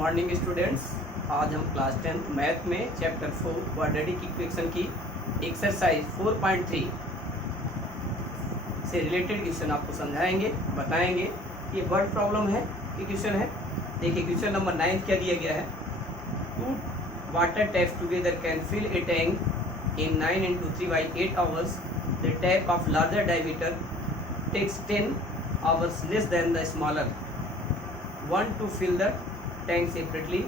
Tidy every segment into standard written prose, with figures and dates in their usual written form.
Morning students. आज हम class 10th math में चैप्टर 4 क्वाड्रेटिक इक्वेशन की एक्सरसाइज 4.3 से रिलेटेड क्वेश्चन आपको समझाएंगे, बताएंगे। ये वर्ड प्रॉब्लम है कि क्वेश्चन है। देखिए क्वेश्चन नंबर 9 क्या दिया गया है। 2 water taps together can fill a tank in 9 into 3/8 hours. The tap of larger diameter takes 10 hours less than the smaller one to fill the tank separately.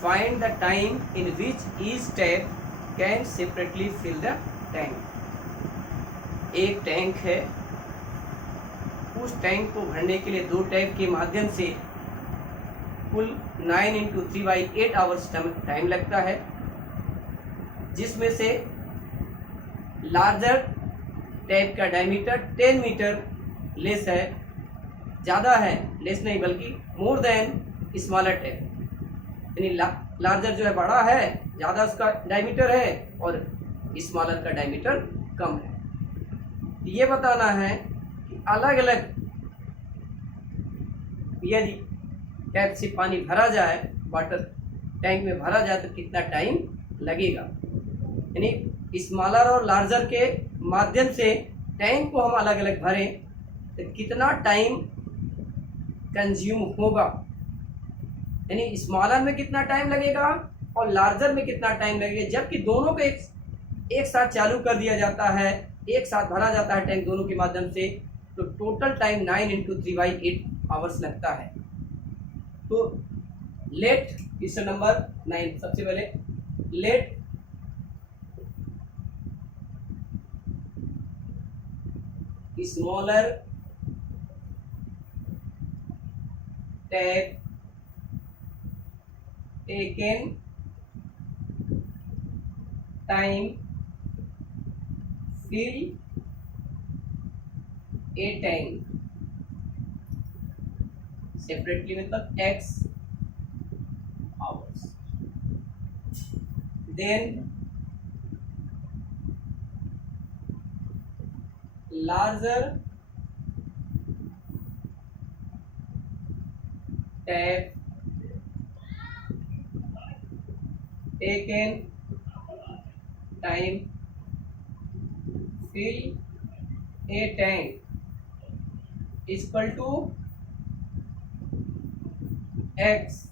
Find the time in which each tap can separately fill the tank. एक tank है, उस tank को भरने के लिए दो tap के माध्यम से कुल 9 into 3/8 आवर्स टाइम लगता है, जिसमें से लार्जर टैप का डायमीटर 10 मीटर लेस है, ज़्यादा है, लेस नहीं बल्कि मोर देन स्मॉलर टैप। यानी लार्जर जो है बड़ा है, ज़्यादा उसका डायमीटर है, और स्मॉलर का डायमीटर कम है। ये बताना है कि अलग अलग यदि टैप से पानी भरा जाए, वाटर टैंक में भरा जाए तो कितना टाइम लगेगा। यानी स्मॉलर और लार्जर के माध्यम से टैंक को हम अलग अलग भरें तो कितना टाइम कंज्यूम होगा। यानी स्मॉलर में कितना टाइम लगेगा और लार्जर में कितना टाइम लगेगा, जबकि दोनों को एक साथ चालू कर दिया जाता है, एक साथ भरा जाता है टैंक दोनों के माध्यम से, तो टोटल टाइम 9 into 3/8 आवर्स लगता है। तो लेट क्वेश्चन नंबर 9, सबसे पहले let smaller tap taken time fill a tank separately मतलब x hours. Then larger tap taken time fill a tank is equal to x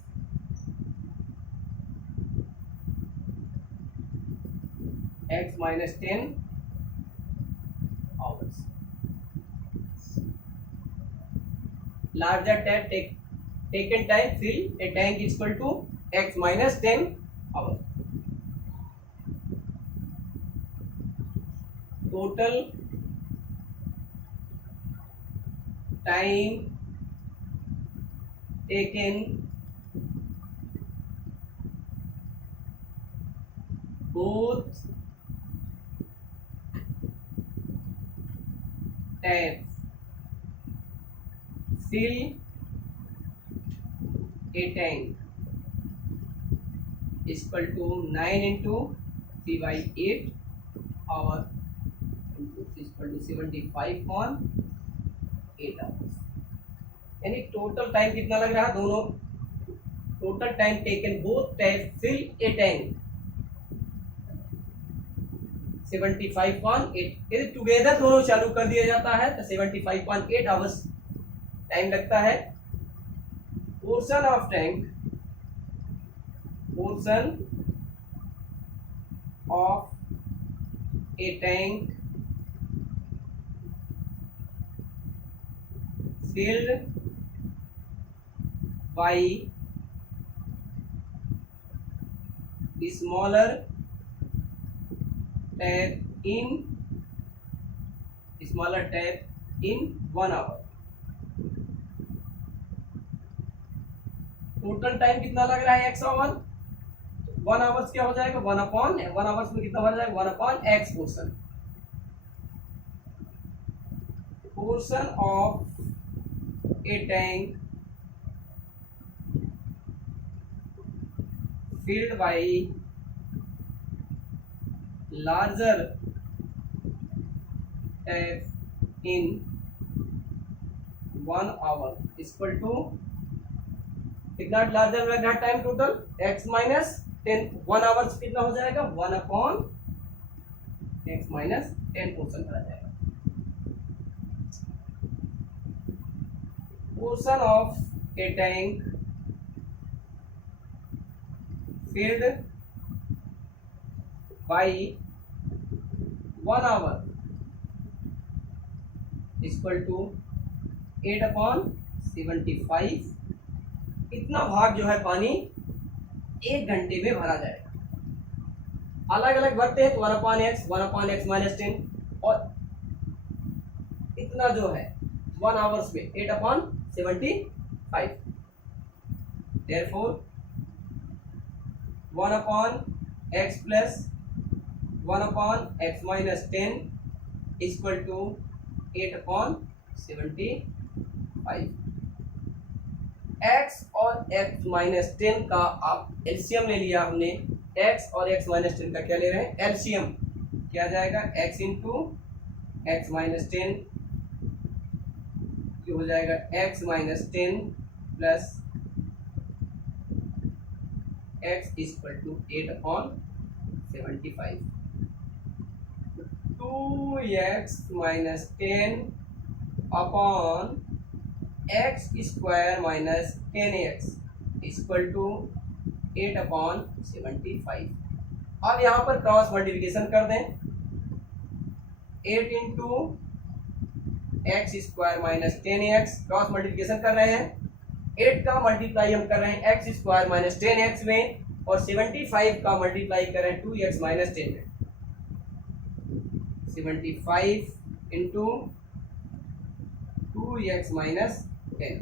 minus 10 hours. Larger tap taken time fill a tank is equal to x minus 10 hours. Total time taken both taps fill a tank is equal to 9 into 3/8 hour is equal to 75/8 hours. यानी total time कितना लग रहा है, दोनों total time taken both tap fill a tank 75/8। यदि together दोनों चालू कर दिया जाता है तो 75/8 आवर्स टाइम लगता है। Portion of tank, portion of a tank filled by smaller tap in 1 hour. Total time कितना लग रहा है, x आवर। 1 आवर्स क्या हो जाएगा, 1 आवर्स में कितना भर जाएगा, 1/x portion of a tank filled by larger tap in 1 hour is equal to कितना लार्जर लग रहा है time total, x minus 10, 1 hours कितना हो जाएगा, 1 अपॉन x माइनस 10 पोर्शन आ जाएगा। Portion of a tank filled by 1 hour equal to 8 upon 75। इतना भाग जो है पानी 1 घंटे में भरा जाएगा। अलग अलग भरते हैं तो 1 अपॉन एक्स माइनस 10, और इतना जो है 1 आवर्स में 8 upon 75। Therefore 1 upon x plus 1 upon x minus 10 equal to 8 upon 75। x और x माइनस 10 का आप एलसीएम ले लिया हमने। x और x माइनस 10 का क्या ले रहे हैं, एलसीएम। क्या जाएगा, x इंटू एक्स माइनस 10, ये हो जाएगा x minus 10 plus x equal to 8 upon 75। 2x minus 10 upon x square minus 10x equal to 8 upon 75। अब यहाँ पर क्रॉस मल्टीप्लिकेशन कर दें। 8 into x square minus 10x cross multiplication कर रहे हैं। 8 का मल्टीप्लाई हम कर रहे हैं एक्स स्क्वायर माइनस 10x में, और 75 का मल्टीप्लाई कर रहे हैं 2x माइनस 10 में। 75 into 2x minus 10,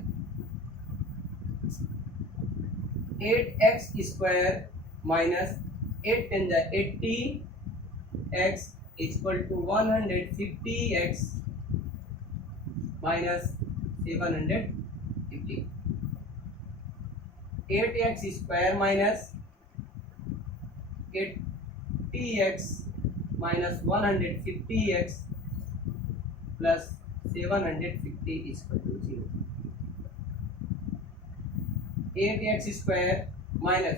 8x square minus 8 10 जा 80 x equal to 150x minus 750। 8x square minus 80x minus 150x plus 750 equal to 0। 8x square minus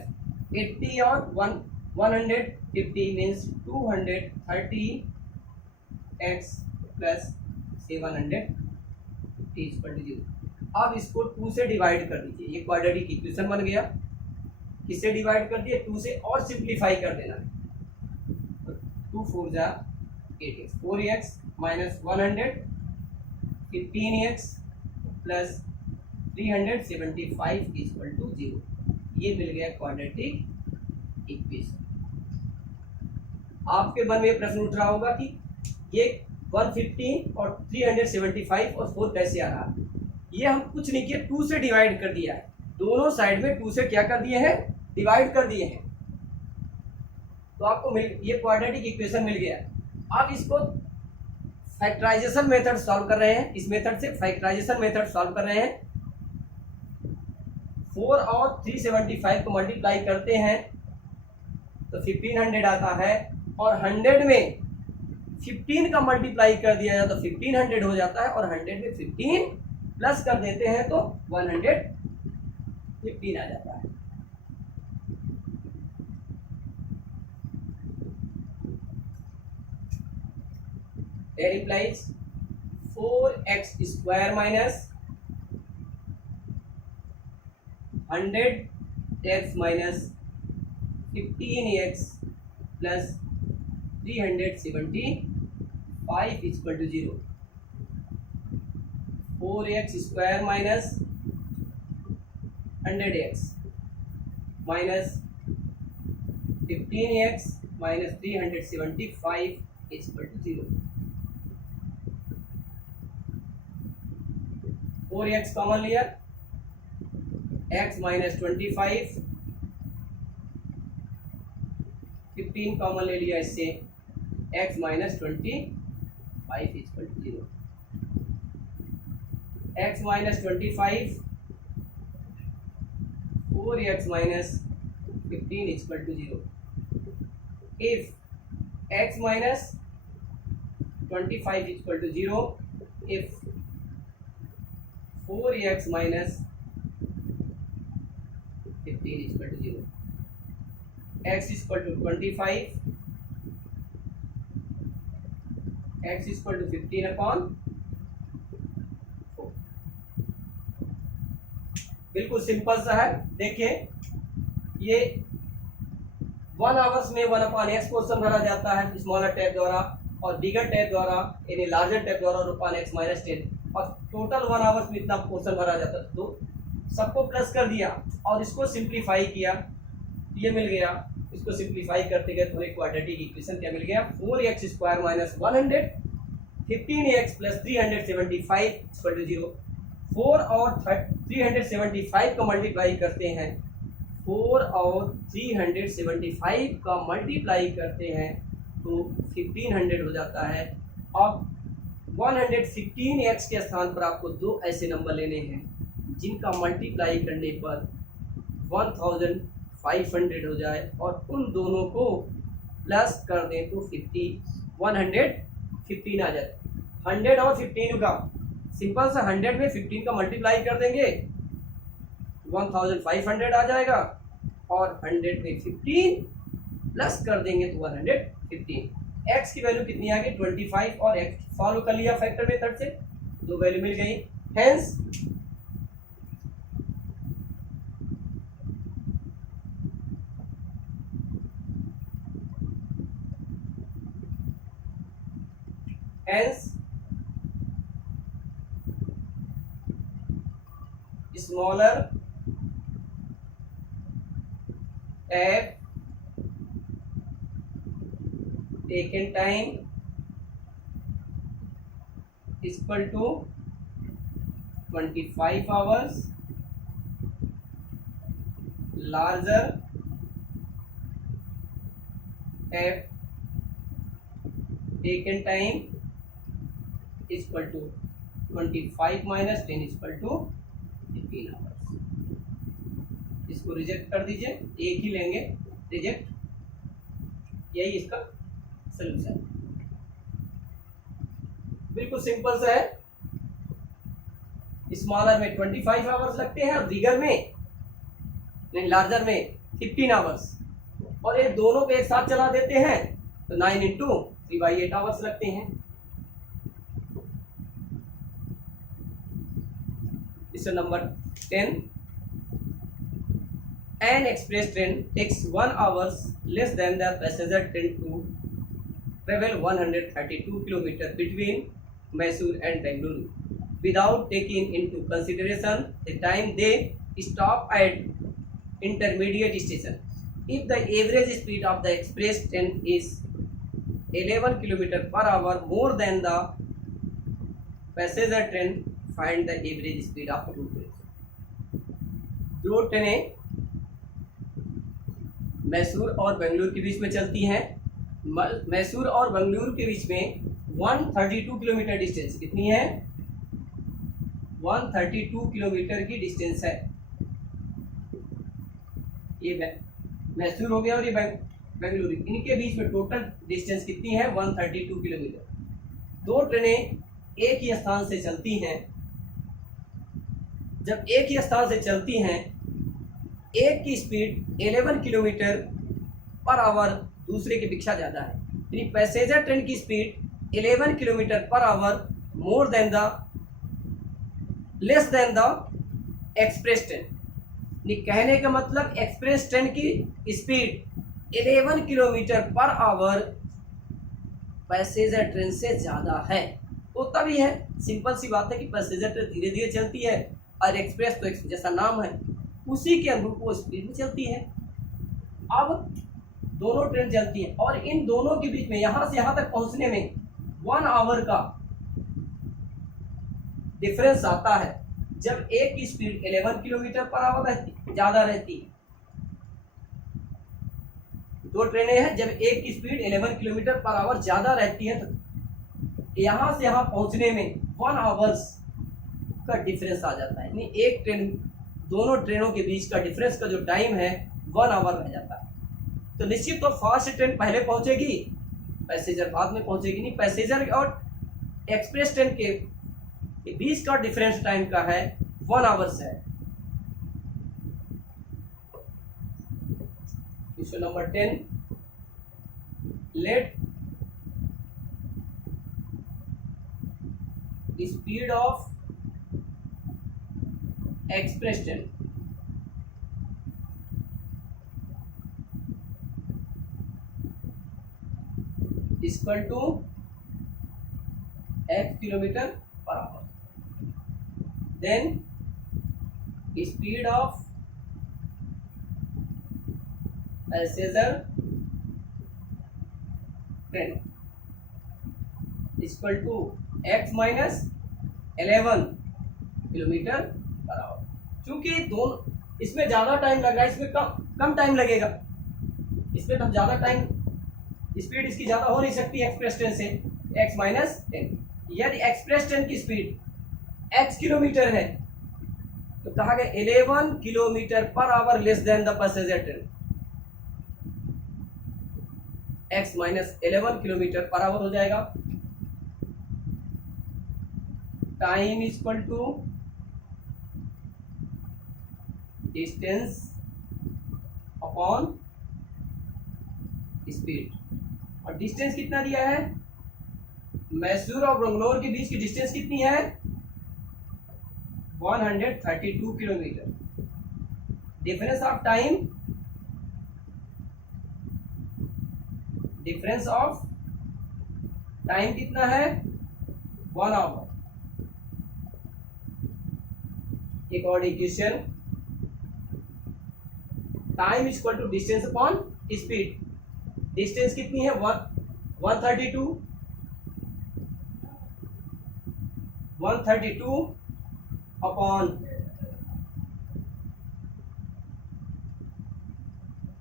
80 और 150 means 230x plus 750 equal to 0। अब इसको 2 से divide कर दीजिए, ये quadratic equation बन गया। किससे डिवाइड कर दिए, 2 से, और सिंप्लीफाई कर देना। 2 4 जा 8x, 4x minus 115x plus 375 equal to 0। ये मिल गया क्वाड्रेटिक इक्वेशन। आपके मन में प्रश्न उठ रहा होगा कि ये 115 और 375 और 4 कैसे आ रहा। ये हम कुछ नहीं किया, 2 से डिवाइड कर दिया है। दोनों साइड में 2 से क्या कर दिए हैं, डिवाइड कर दिए हैं। तो आपको ये क्वाड्रेटिक इक्वेशन मिल गया। अब इसको फैक्टराइजेशन मेथड सॉल्व कर रहे हैं। इस मेथड से फैक्टराइजेशन मेथड सॉल्व कर रहे हैं। 4 और 375 को मल्टीप्लाई करते हैं तो 1500 आता है, और 100 में 15 का मल्टीप्लाई कर दिया जाए तो 1500 हो जाता है, और 100 में 15 प्लस कर देते हैं तो 115 आ जाता है। That implies 4x square minus 100x minus 15x plus 375 equal to 0. 4x square minus 100x minus 15x minus 375 is equal to 0. 4x common लिया, x माइनस 25, 15 कॉमन ले लिया इससे, x minus 25 equal to 0. x minus 25, 4x minus 15 equal to 0. If x minus 25 equal to 0, if 4x minus 15 equal to 0, x equal to 25, x equal to 15/4। बिल्कुल simple सा है। देखिए ये 1 hours में 1/x portion भरा जाता है स्मॉलर टैप द्वारा, और बिगर टैप द्वारा यानी लार्जर टैप द्वारा x -10, और टोटल 1 आवर्स में इतना पोर्शन भरा जाता है। तो सबको प्लस कर दिया और इसको सिंप्लीफाई किया, ये मिल गया। इसको सिंप्लीफाई करते गए तो हमें क्वाड्रेटिक इक्वेशन क्या मिल गया, 4x square minus 100 15x plus 375 equal to 0। 4 और 375 का मल्टीप्लाई करते हैं, 4 और 375 का मल्टीप्लाई करते हैं तो 1500 हो जाता है। अब 115x के स्थान पर आपको दो ऐसे नंबर लेने हैं जिनका मल्टीप्लाई करने पर 1500 हो जाए, और उन दोनों को प्लस कर दें तो 115 आ जाए। 100 और 15 का सिंपल सा 100 में 15 का मल्टीप्लाई कर देंगे 1500 आ जाएगा, और 100 में 15 प्लस कर देंगे तो 115। x की वैल्यू कितनी आ गई 25, और x सॉल्व कर लिया फैक्टर मेथड से, दो वैल्यू मिल गई। Hence smaller f taken time equal to 25 hours, larger f taken time equal to 25 minus 10 equal to 15 hours. इसको रिजेक्ट कर दीजिए, एक ही लेंगे रिजेक्ट, यही इसका सलूशन। बिल्कुल सिंपल सा है। स्मॉलर में 25 आवर्स लगते हैं और बिगर में नहीं लार्जर में 15 आवर्स, और ये दोनों को एक साथ चला देते हैं तो 9 इंटू 3/8 आवर्स लगते हैं। Question number 10. An express train takes 1 hours less than the passenger train to travel 132 km between Mysore and Bengaluru without taking into consideration the time they stop at intermediate station. If the average speed of the express train is 11 km per hour more than the passenger train, find the average speed of two trains. दो ट्रेनें मैसूर और बेंगलुरु के बीच में चलती हैं। मैसूर और बेंगलुरु के बीच में 132 किलोमीटर डिस्टेंस कितनी है, 132 किलोमीटर की डिस्टेंस है। ये मैसूर हो गया और ये बेंगलुरु, इनके बीच में टोटल डिस्टेंस कितनी है 132 किलोमीटर। दो ट्रेनें एक ही स्थान से चलती हैं। जब एक ही स्थान से चलती हैं, एक की स्पीड 11 किलोमीटर पर आवर दूसरे की अपेक्षा ज़्यादा है, यानी पैसेंजर ट्रेन की speed 11 kilometre per our more than the less than the express train. कहने का मतलब एक्सप्रेस ट्रेन की speed 11 kilometre per our passenger train से ज़्यादा है। तो तभी है, सिंपल सी बात है कि पैसेंजर ट्रेन धीरे धीरे चलती है और एक्सप्रेस तो एक्सप्रेस जैसा नाम है उसी के अनुरूप वो स्पीड में चलती है। अब दोनों ट्रेन चलती हैं और इन दोनों के बीच में यहाँ से यहाँ तक पहुँचने में 1 आवर का डिफरेंस आता है। जब एक की स्पीड 11 किलोमीटर पर आवर ज़्यादा रहती है, दो ट्रेनें हैं, जब एक की स्पीड 11 किलोमीटर पर आवर ज़्यादा रहती है तो यहाँ से यहाँ पहुँचने में 1 आवर्स का डिफरेंस आ जाता है। यानी एक ट्रेन, दोनों ट्रेनों के बीच का डिफरेंस का जो टाइम है 1 आवर रह जाता है। तो निश्चित तो फास्ट ट्रेन पहले पहुंचेगी, पैसेंजर बाद में पहुंचेगी। नहीं, पैसेंजर और एक्सप्रेस ट्रेन के बीच का डिफरेंस टाइम का है 1 आवर्स है। Question number 10, let speed of expression equal to x kilometre per hour, then speed of passenger train equal to x minus 11 kilometre per hour. क्योंकि दोनों, इसमें ज़्यादा टाइम लग रहा है, इसमें कम टाइम लगेगा, इसमें तो ज़्यादा टाइम, स्पीड इसकी ज़्यादा हो नहीं सकती एक्सप्रेस ट्रेन से, x माइनस 10। यदि एक्सप्रेस ट्रेन की स्पीड x किलोमीटर है तो कहा गया 11 kilometre per hour less than the passenger train, x minus 11 kilometre per hour हो जाएगा। Time equal to distance upon speed, और डिस्टेंस कितना दिया है, मैसूर और बेंगलोर के बीच की डिस्टेंस कितनी है, 132 kilometre. Difference of time, difference of time कितना है, 1 आवर। एक और equation, time equal to distance upon speed, distance कितनी है 132 upon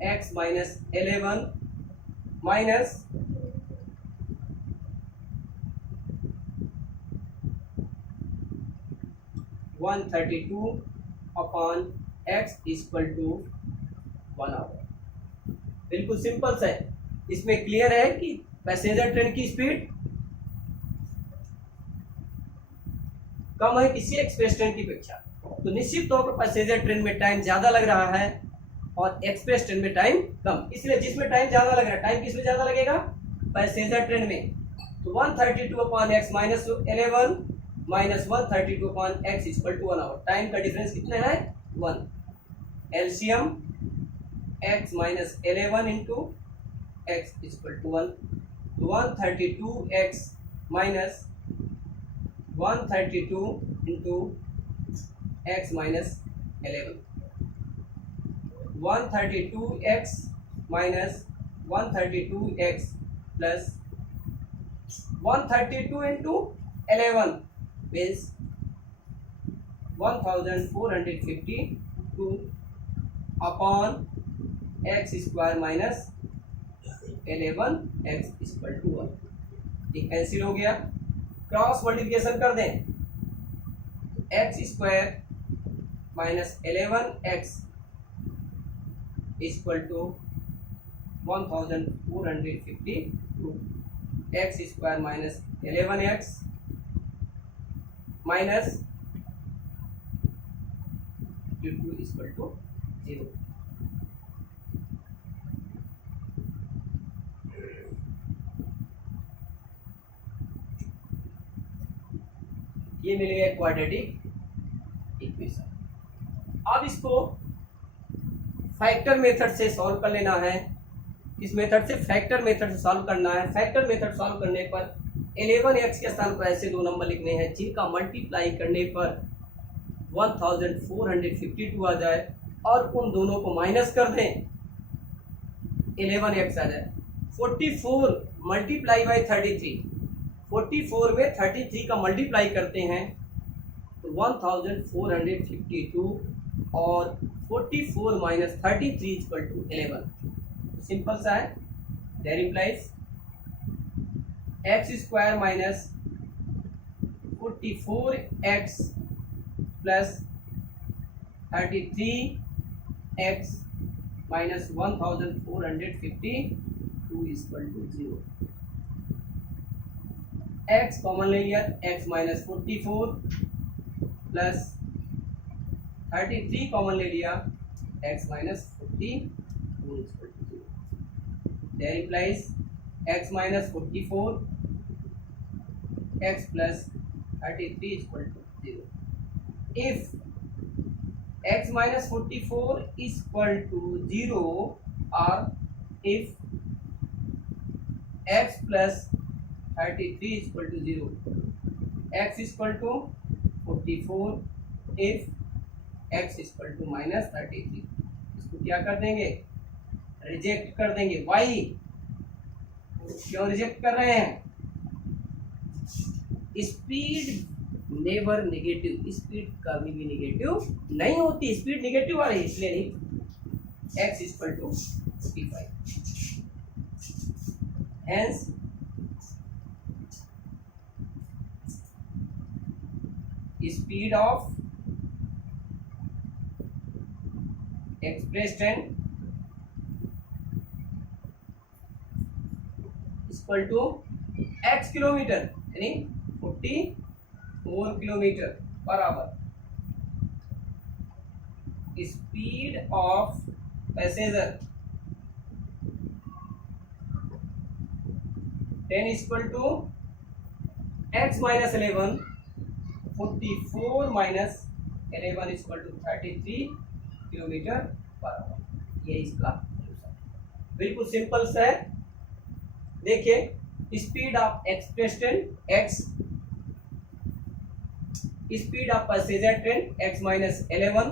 x minus 11 minus 132 upon x equal to 1 hour. बिल्कुल सिंपल सा है, इसमें क्लियर है कि पैसेंजर ट्रेन की स्पीड कम है किसी एक्सप्रेस ट्रेन की अपेक्षा, तो निश्चित तौर पर पैसेंजर ट्रेन में टाइम ज्यादा लग रहा है और एक्सप्रेस ट्रेन में टाइम कम। इसलिए जिसमें टाइम ज्यादा लग रहा है, टाइम किसमें ज्यादा लगेगा, पैसेंजर ट्रेन में। तो 132 upon x minus 11 minus 132 upon x equal to 1 hour. Time का डिफरेंस कितना है, 1। LCM x minus 11 into x equal to 1, 132x minus 132 into x minus 11, 132x minus 132x plus 132 into 11 means 1452 upon x square minus 11 x equal to 1। ये cancel हो गया, cross multiplication कर दें, x square minus 11x equal to 1452, x square minus 11x minus 2 equal to 0। ये मिल गया quadratic equation. अब इसको factor method से सॉल्व कर लेना है। इस मेथड से फैक्टर मेथड से सॉल्व करना है। फैक्टर मेथड सॉल्व करने पर 11x के स्थान पर ऐसे 2 नंबर लिखने हैं जिनका मल्टीप्लाई करने पर 1452 आ जाए और उन दोनों को माइनस कर दें, 11x आ जाए। 44 मल्टीप्लाई बाई 33, 44 में 33 का मल्टीप्लाई करते हैं तो 1452 और 44 माइनस 33 इक्वल टू 11। सिंपल सा है, there implies x square minus 44x plus 33x minus 1452 equal to 0। x common ले लिया, x माइनस 44 प्लस 33 कॉमन ले लिया, x minus 42 equal to 0। There implies x minus 44 x plus 33 is equal to 0. If x minus 44 is equal to 0, or if x plus 33 is equal to 0, x is equal to 44 if x is equal to minus 33, इसको क्या कर देंगे, reject कर देंगे. Y, क्यों reject कर रहे हैं? स्पीड नेवर नेगेटिव, स्पीड कभी भी नेगेटिव नहीं होती. स्पीड नेगेटिव आ रही है इसलिए नहीं. x is equal to 55. Hence speed of expressed and equal to x kilometre, यानी 44 kilometre per hour. Speed of passenger 10 equal to x minus 11, 44 minus 11 equal to 33 kilometre per hour. ये इसका solution बिल्कुल simple सा है. देखिए, speed of expression x, speed of passenger train x minus 11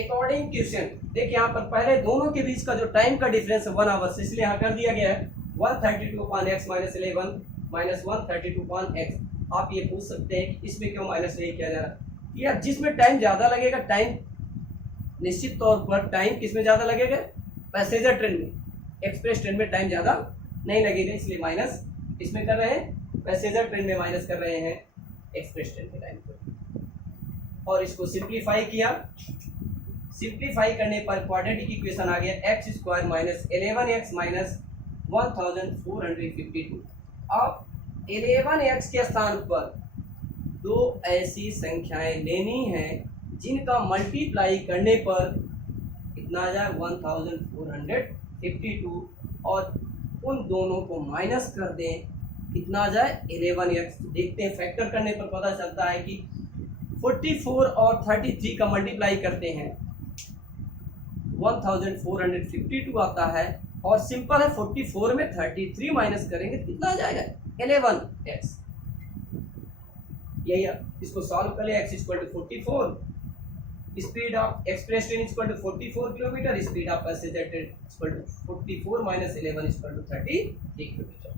according question. देखिए यहाँ पर पहले दोनों के बीच का जो टाइम का डिफरेंस है 1 आवर्स, इसलिए यहाँ कर दिया गया है 132 upon x minus 11 minus 132 upon x. आप ये पूछ सकते हैं इसमें क्यों माइनस नहीं किया जा रहा. यार जिसमें टाइम ज़्यादा लगेगा, टाइम निश्चित तौर पर टाइम किसमें ज़्यादा लगेगा, पैसेंजर ट्रेन में. एक्सप्रेस ट्रेन में टाइम ज़्यादा नहीं लगेगा, इसलिए माइनस इसमें कर रहे हैं, पैसेंजर ट्रेन में माइनस कर रहे हैं एक्सप्रेस ट्रेन के टाइम पर. और इसको सिंप्लीफाई किया. सिंप्लीफाई करने पर क्वाड्रेटिक इक्वेशन आ गया x square minus 11x minus 1452. अब 11x के स्थान पर दो ऐसी संख्याएं लेनी हैं जिनका मल्टीप्लाई करने पर कितना आ जाए 1452, और उन दोनों को माइनस कर दें, कितना आ जाए 11x. देखते हैं, फैक्टर करने पर पता चलता है कि 44 और 33 का मल्टीप्लाई करते हैं 1452 आता है. और सिंपल है, 44 में 33 माइनस करेंगे कितना आ जाएगा 11x. यही इसको सॉल्व कर ले. x equal to 44, speed of express train equal to 44 kilometre, speed of passenger train equal to 44 minus 11 equal to 33 kilometre.